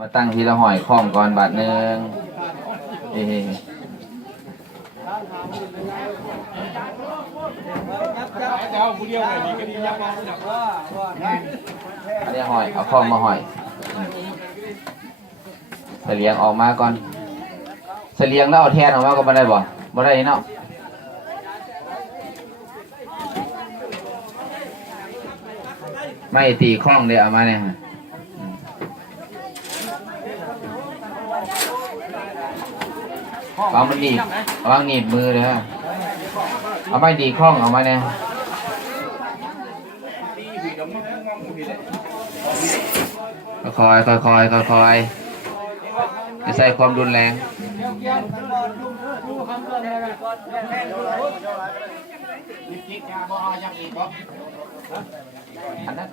มาตั้งทีละหอยคล้องก่อนบาทหนึ่งอันนี้หอยเอาคล้องมาหอยเสลียงออกมาก่อนเสลียงแล้วเอาแทนออกมาก็ไม่ได้บ่ได้เนาะไม่ตีคล้องเดี๋ยวเอามาเนี่ยเอามันหนีบเอาวางหนีบมือเลยฮะเอาไม่ดีคล้องเอามาเนี่ยค่อยจะใส่ความรุนแรงอันนั้น